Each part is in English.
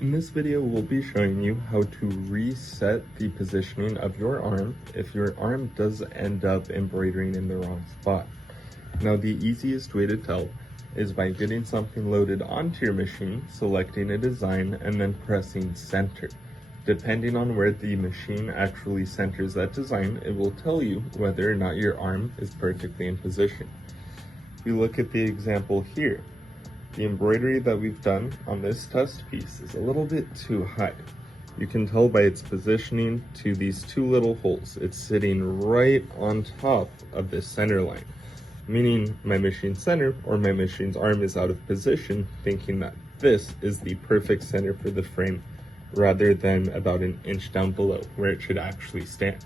In this video, we'll be showing you how to reset the positioning of your arm if your arm does end up embroidering in the wrong spot. Now, the easiest way to tell is by getting something loaded onto your machine, selecting a design, and then pressing center. Depending on where the machine actually centers that design, it will tell you whether or not your arm is perfectly in position. If we look at the example here, the embroidery that we've done on this test piece is a little bit too high. You can tell by its positioning to these two little holes. It's sitting right on top of the center line, meaning my machine's center or my machine's arm is out of position, thinking that this is the perfect center for the frame rather than about an inch down below where it should actually stand.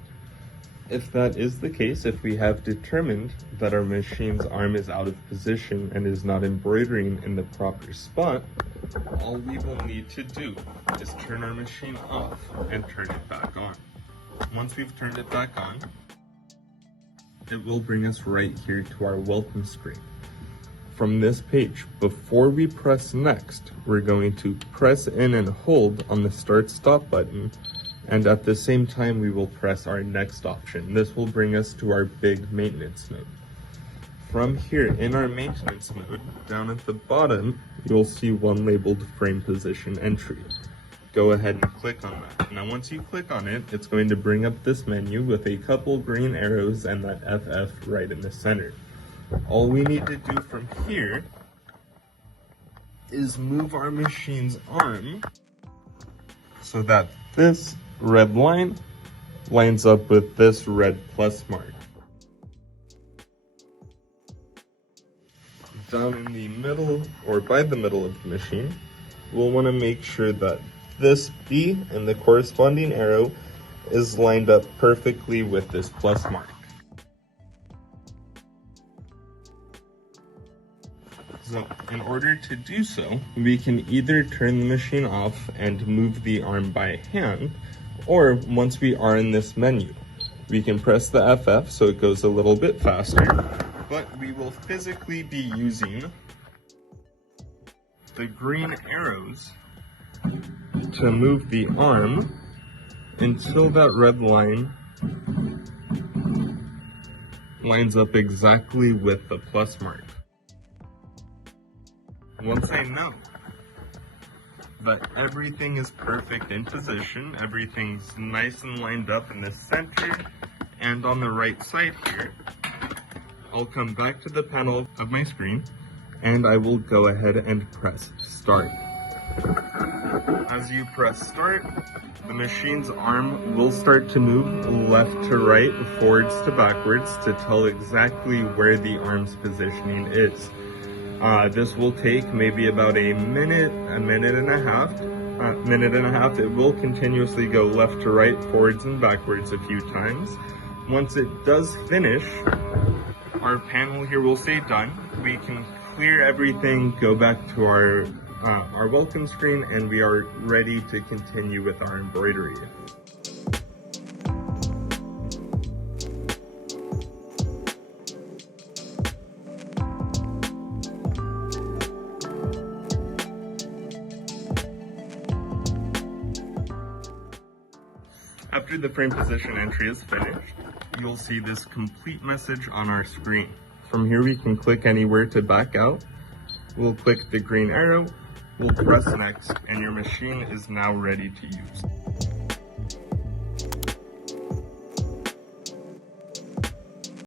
If that is the case, if we have determined that our machine's arm is out of position and is not embroidering in the proper spot, all we will need to do is turn our machine off and turn it back on. Once we've turned it back on, it will bring us right here to our welcome screen. From this page, before we press next, we're going to press in and hold on the start stop button, and at the same time we will press our next option. This will bring us to our big maintenance mode. From here in our maintenance mode, down at the bottom, you'll see one labeled frame position entry. Go ahead and click on that. Now once you click on it, it's going to bring up this menu with a couple green arrows and that FF right in the center. All we need to do from here is move our machine's arm so that this red line lines up with this red plus mark. Down in the middle, or by the middle of the machine, we'll want to make sure that this B and the corresponding arrow is lined up perfectly with this plus mark. So in order to do so, we can either turn the machine off and move the arm by hand, or once we are in this menu, we can press the FF so it goes a little bit faster, but we will physically be using the green arrows to move the arm until that red line lines up exactly with the plus mark. Once I know that everything is perfect in position, everything's nice and lined up in the center and on the right side here, I'll come back to the panel of my screen and I will go ahead and press start. As you press start, the machine's arm will start to move left to right, forwards to backwards to tell exactly where the arm's positioning is. This will take maybe about a minute and a half. It will continuously go left to right, forwards and backwards a few times. Once it does finish, our panel here will say done. We can clear everything, go back to our welcome screen, and we are ready to continue with our embroidery. After the frame position entry is finished, you'll see this complete message on our screen. From here we can click anywhere to back out. We'll click the green arrow, we'll press next, and your machine is now ready to use.